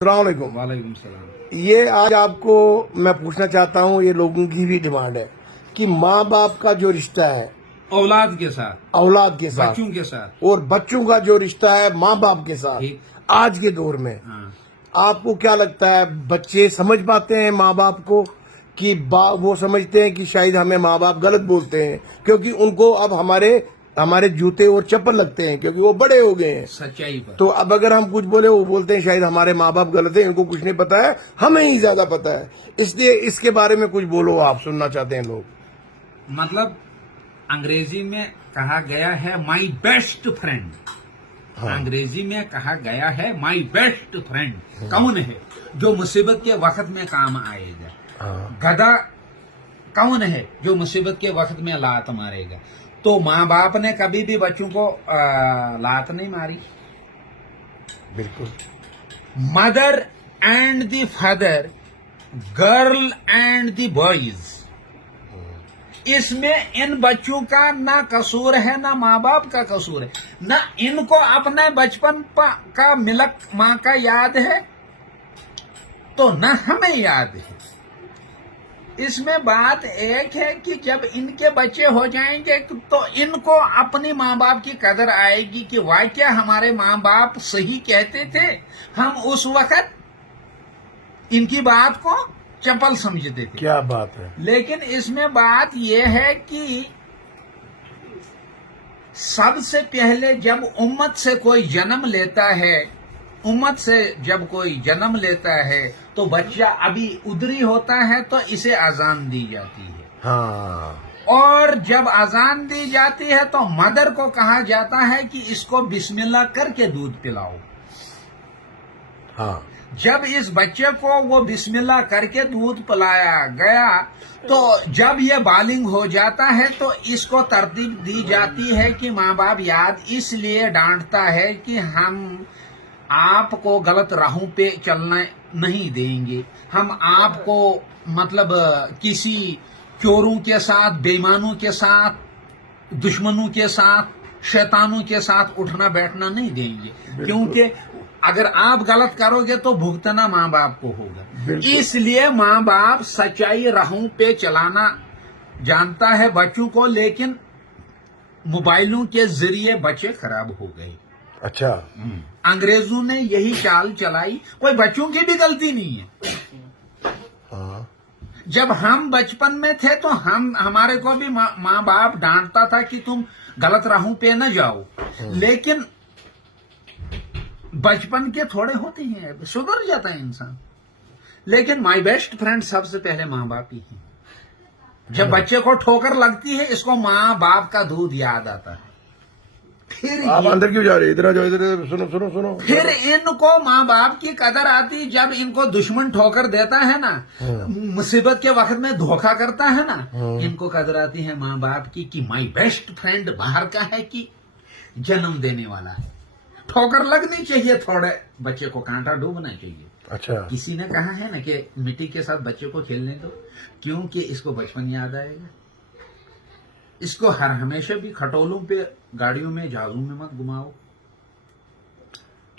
السلام علیکم۔ وعلیکم السلام۔ یہ آج آپ کو میں پوچھنا چاہتا ہوں، یہ لوگوں کی بھی ڈیمانڈ ہے کہ ماں باپ کا جو رشتہ ہے اولاد کے ساتھ، اولاد کے ساتھ بچوں کے ساتھ، اور بچوں کا جو رشتہ ہے ماں باپ کے ساتھ ٹھیک۔ آج کے دور میں ہاں، آپ کو کیا لگتا ہے، بچے سمجھ پاتے ہیں ماں باپ کو کہ وہ سمجھتے ہیں کہ شاید ہمیں ماں باپ غلط بولتے ہیں کیونکہ ان کو اب ہمارے جوتے اور چپل لگتے ہیں کیونکہ وہ بڑے ہو گئے ہیں، سچائی پر۔ تو اب اگر ہم کچھ بولے وہ بولتے ہیں شاید ہمارے ماں باپ غلط ہیں، ان کو کچھ نہیں پتا ہے، ہمیں ہی زیادہ پتا ہے، اس لیے اس کے بارے میں کچھ بولو، آپ سننا چاہتے ہیں لوگ۔ مطلب انگریزی میں کہا گیا ہے مائی بیسٹ فرینڈ، انگریزی میں کہا گیا ہے مائی بیسٹ فرینڈ کون ہے جو مصیبت کے وقت میں کام آئے گا؟ گدھا کون ہے جو مصیبت کے وقت میں لات مارے گا؟ تو ماں باپ نے کبھی بھی بچوں کو لات نہیں ماری۔ بالکل۔ Mother and the father, girl and the boys, اس میں ان بچوں کا نہ قصور ہے نہ ماں باپ کا قصور ہے، نہ ان کو اپنے بچپن کا ملک ماں کا یاد ہے تو نہ ہمیں یاد ہے۔ اس میں بات ایک ہے کہ جب ان کے بچے ہو جائیں گے تو ان کو اپنی ماں باپ کی قدر آئے گی کہ واقعہ ہمارے ماں باپ صحیح کہتے تھے، ہم اس وقت ان کی بات کو چپل سمجھتے تھے۔ کیا بات ہے۔ لیکن اس میں بات یہ ہے کہ سب سے پہلے جب امت سے کوئی جنم لیتا ہے، امت سے جب کوئی جنم لیتا ہے تو بچہ ابھی ادری ہوتا ہے تو اسے اذان دی جاتی ہے، ہاں، اور جب اذان دی جاتی ہے تو مدر کو کہا جاتا ہے کہ اس کو بسم اللہ کر کے دودھ پلاؤ۔ ہاں، جب اس بچے کو وہ بسم اللہ کر کے دودھ پلایا گیا تو جب یہ بالغ ہو جاتا ہے تو اس کو ترتیب دی جاتی ہے کہ ماں باپ یاد اس لیے ڈانٹتا ہے کہ ہم آپ کو غلط راہوں پہ چلنا نہیں دیں گے، ہم آپ کو مطلب کسی چوروں کے ساتھ، بے ایمانوں کے ساتھ، دشمنوں کے ساتھ، شیطانوں کے ساتھ اٹھنا بیٹھنا نہیں دیں گے، کیونکہ اگر آپ غلط کرو گے تو بھگتنا ماں باپ کو ہوگا۔ اس لیے ماں باپ سچائی راہوں پہ چلانا جانتا ہے بچوں کو، لیکن موبائلوں کے ذریعے بچے خراب ہو گئے۔ اچھا، انگریزوں نے یہی چال چلائی، کوئی بچوں کی بھی غلطی نہیں ہے۔ ہاں، جب ہم بچپن میں تھے تو ہمارے کو بھی ماں باپ ڈانٹتا تھا کہ تم غلط راہوں پہ نہ جاؤ، لیکن بچپن کے تھوڑے ہوتے ہیں، سدھر جاتا ہے انسان۔ لیکن مائی بیسٹ فرینڈ سب سے پہلے ماں باپ ہی ہیں۔ جب بچے کو ٹھوکر لگتی ہے اس کو ماں باپ کا دودھ یاد آتا ہے، آپ اندر کیوں جا رہے ہیں؟ ادھر آ جاؤ، ادھر سنو سنو سنو۔ پھر ان کو ماں باپ کی قدر آتی جب ان کو دشمن ٹھوکر دیتا ہے نا، مصیبت کے وقت میں دھوکہ کرتا ہے نا، ان کو قدر آتی ہے ماں باپ کی کہ مائی بیسٹ فرینڈ باہر کا ہے کہ جنم دینے والا ہے۔ ٹھوکر لگنی چاہیے، تھوڑے بچے کو کانٹا ڈوبنا چاہیے۔ اچھا، کسی نے کہا ہے نا کہ مٹی کے ساتھ بچے کو کھیلنے دو، کیونکہ اس کو بچپن یاد آئے گا۔ اس کو ہر ہمیشہ بھی کھٹولوں پہ، گاڑیوں میں، جہازوں میں مت گھماؤ۔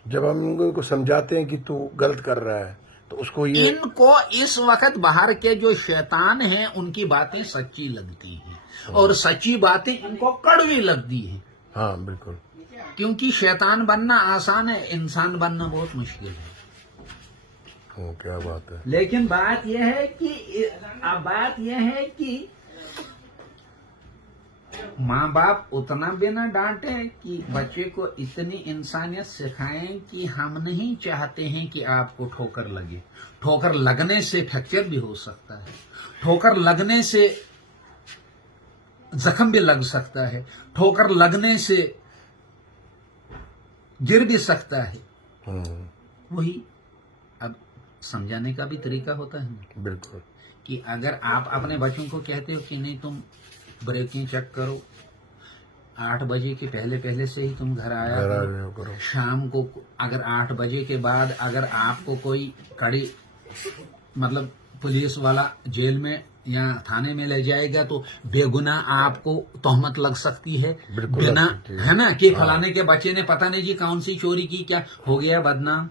جب ہم ان کو سمجھاتے ہیں کہ تو غلط کر رہا ہے تو اس کو یہ ان کو اس وقت باہر کے جو شیطان ہیں ان کی باتیں سچی لگتی ہیں، اور سچی باتیں ان کو کڑوی لگتی ہیں، ہاں بالکل۔ کیونکہ شیطان بننا آسان ہے، انسان بننا بہت مشکل ہے۔ کیا بات ہے۔ لیکن بات یہ ہے کہ ماں باپ اتنا بھی نہ ڈانٹے کہ بچے کو اتنی انسانیت سکھائیں کہ ہم نہیں چاہتے ہیں کہ آپ کو ٹھوکر لگے۔ ٹھوکر لگنے سے فریکچر بھی ہو سکتا ہے، ٹھوکر لگنے سے زخم بھی لگ سکتا ہے، ٹھوکر لگنے سے گر بھی سکتا ہے۔ وہی اب سمجھانے کا بھی طریقہ ہوتا ہے بالکل، کہ اگر آپ اپنے بچوں کو کہتے ہو کہ نہیں تم بریکنگ چیک کرو، 8 بجے کے پہلے سے ہی تم گھر آیا کرو، شام کو اگر 8 بجے کے بعد اگر آپ کو کوئی کڑی مطلب پولیس والا جیل میں یا تھانے میں لے جائے گا تو بے گناہ آپ کو تہمت لگ سکتی ہے، بنا ہے نا کہ فلانے کے بچے نے پتہ نہیں جی کون سی چوری کی، کیا ہو گیا بدنام۔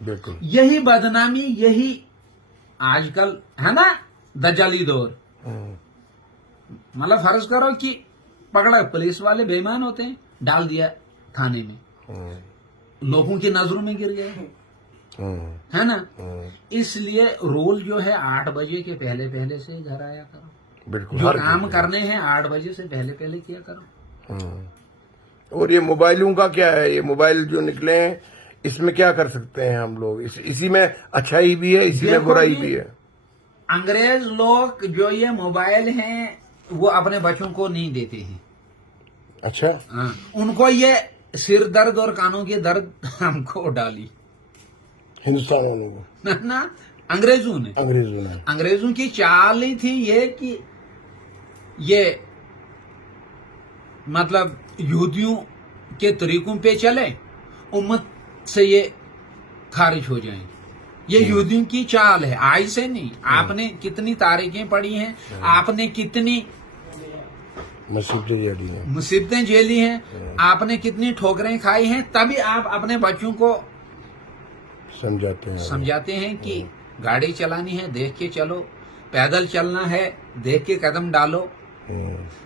بالکل یہی بدنامی، یہی آج کل ہے نا دجالی دور. مطلب فرض کرو کہ پکڑا پولیس والے بے ایمان ہوتے ہیں، ڈال دیا تھانے میں، لوگوں کی نظروں میں گر گئے، ہے نا. اس لیے رول جو ہے 8 بجے کے پہلے سے گھر آیا کرو. بالکل. جو کام کرنے ہیں 8 بجے سے پہلے کیا کرو. اور یہ موبائلوں کا کیا ہے؟ یہ موبائل جو نکلے ہیں اس میں کیا کر سکتے ہیں ہم لوگ؟ اسی میں اچھائی بھی ہے، اسی میں برائی بھی ہے. انگریز لوگ جو یہ موبائل ہیں وہ اپنے بچوں کو نہیں دیتے ہیں. اچھا. ہاں، ان کو یہ سر درد اور کانوں کی درد ہم کو ڈالی ہندوستان والوں کو، نا انگریزوں نے. انگریزوں کی چال ہی تھی یہ کہ یہ مطلب یہودیوں کے طریقوں پہ چلے، امت سے یہ خارج ہو جائیں. یہ یہودیوں کی چال ہے، آج سے نہیں. آپ نے کتنی تاریخیں پڑھی ہیں، آپ نے کتنی مصیبتیں جھیلی ہیں، آپ نے کتنی ٹھوکریں کھائی ہیں، تبھی آپ اپنے بچوں کو سمجھاتے ہیں کہ گاڑی چلانی ہے دیکھ کے چلو، پیدل چلنا ہے دیکھ کے قدم ڈالو،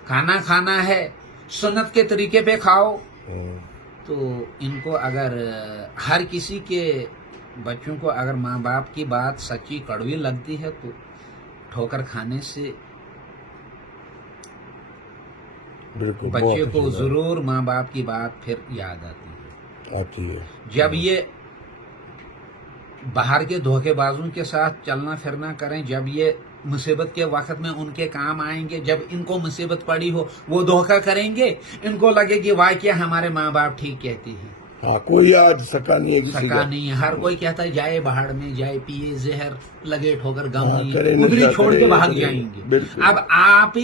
کھانا کھانا ہے سنت کے طریقے پہ کھاؤ. تو ان کو اگر ہر کسی کے بچوں کو اگر ماں باپ کی بات سچی کڑوی لگتی ہے تو ٹھوکر کھانے سے بچے کو ضرور ماں باپ کی بات پھر یاد آتی ہے. جب یہ باہر کے دھوکے بازوں کے ساتھ چلنا پھرنا کریں، جب یہ مصیبت کے وقت میں ان کے کام آئیں گے، جب ان کو مصیبت پڑی ہو وہ دھوکہ کریں گے، ان کو لگے کہ واقعہ ہمارے ماں باپ ٹھیک کہتے ہیں. کوئی آج سکا نہیں ہے، سکا نہیں ہے. ہر کوئی کہتا ہے جائے باہر میں، جائے پیے زہر، لگے ٹھوکر غم نہیں، ادھری چھوڑ کے بھاگ جائیں گے. اب آپ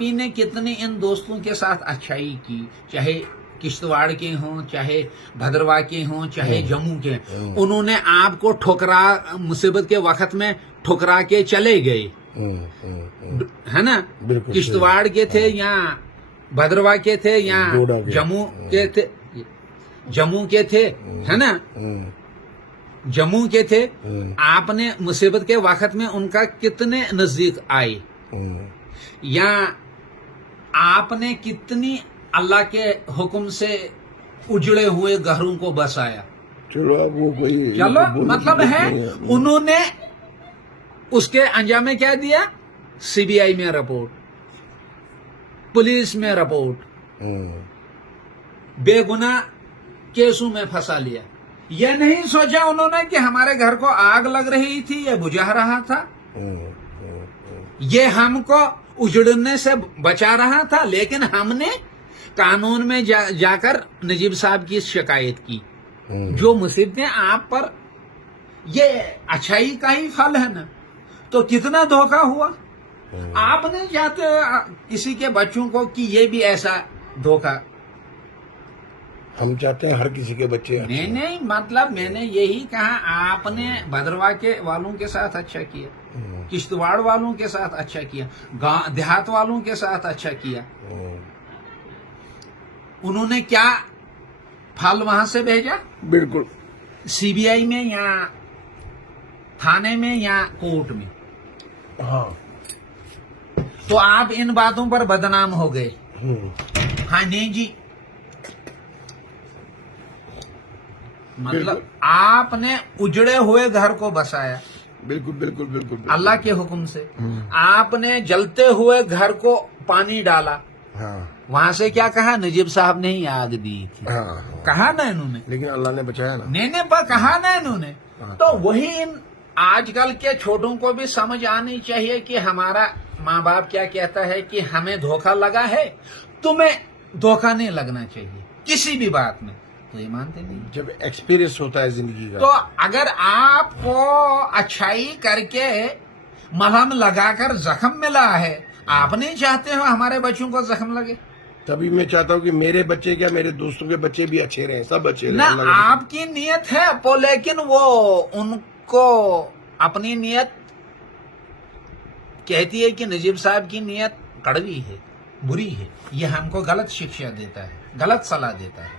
ہی نے کتنے ان دوستوں کے ساتھ اچھائی کی، چاہے کشتواڑ کے ہوں، چاہے بھدرواہ کے ہوں، چاہے جموں کے، انہوں نے آپ کو ٹھکرا مصیبت کے وقت میں ٹھکرا کے چلے گئے، ہے نا. کشتواڑ کے تھے یا بھدرواہ کے تھے یا جموں کے تھے، ہے نا، جموں کے تھے. آپ نے مصیبت کے وقت میں ان کا کتنے نزدیک آئے، یا آپ نے کتنی اللہ کے حکم سے اجڑے ہوئے گھروں کو بسایا. چلو مطلب ہے انہوں نے اس کے انجام میں کیا دیا؟ CBI میں رپورٹ، پولیس میں رپورٹ، بے گناہ کیسوں میں پھنسا لیا. یہ نہیں سوچا انہوں نے کہ ہمارے گھر کو آگ لگ رہی تھی، یہ بجھا رہا تھا، یہ ہم کو اجڑنے سے بچا رہا تھا. لیکن ہم نے قانون میں جا کر نجیب صاحب کی شکایت کی. جو مصیبتیں آپ پر، یہ اچھائی کا ہی پھل ہے نا. تو کتنا دھوکہ ہوا. آپ نہیں چاہتے کسی کے بچوں کو کہ یہ بھی ایسا دھوکہ. ہم چاہتے ہیں ہر کسی کے بچے. نہیں مطلب میں نے یہی کہا، آپ نے بھدرواہ کے والوں کے ساتھ اچھا کیا، کشتواڑ والوں کے ساتھ اچھا کیا، دیہات والوں کے ساتھ اچھا کیا. انہوں نے کیا پھل وہاں سے بھیجا؟ بالکل. CBI میں یا تھانے میں یا کورٹ میں. ہاں. تو آپ ان باتوں پر بدنام ہو گئے. ہاں نہیں جی، مطلب آپ نے اجڑے ہوئے گھر کو بسایا. بالکل اللہ کے حکم سے. آپ نے جلتے ہوئے گھر کو پانی ڈالا. وہاں سے کیا کہا؟ نجیب صاحب نے ہی آگ دی تھی. کہا نا انہوں نے، لیکن اللہ نے بچایا نا. نہیں کہا نا انہوں نے. تو وہی آج کل کے چھوٹوں کو بھی سمجھ آنی چاہیے کہ ہمارا ماں باپ کیا کہتا ہے کہ ہمیں دھوکہ لگا ہے، تمہیں دھوکہ نہیں لگنا چاہیے کسی بھی بات میں. تو یہ مانتے نہیں. جب ایکسپیرینس ہوتا ہے زندگی کا، تو اگر آپ کو اچھائی کر کے مرہم لگا کر زخم ملا ہے، آپ نہیں چاہتے ہو ہمارے بچوں کو زخم لگے. تبھی میں چاہتا ہوں کہ میرے بچے کیا، میرے دوستوں کے بچے بھی اچھے رہیں، سب اچھے رہیں. نہ آپ کی نیت ہے لیکن وہ ان کو اپنی نیت کہتی ہے کہ نجیب صاحب کی نیت کڑوی ہے، بری ہے. یہ ہم کو غلط شکشا دیتا ہے، غلط صلاح دیتا ہے.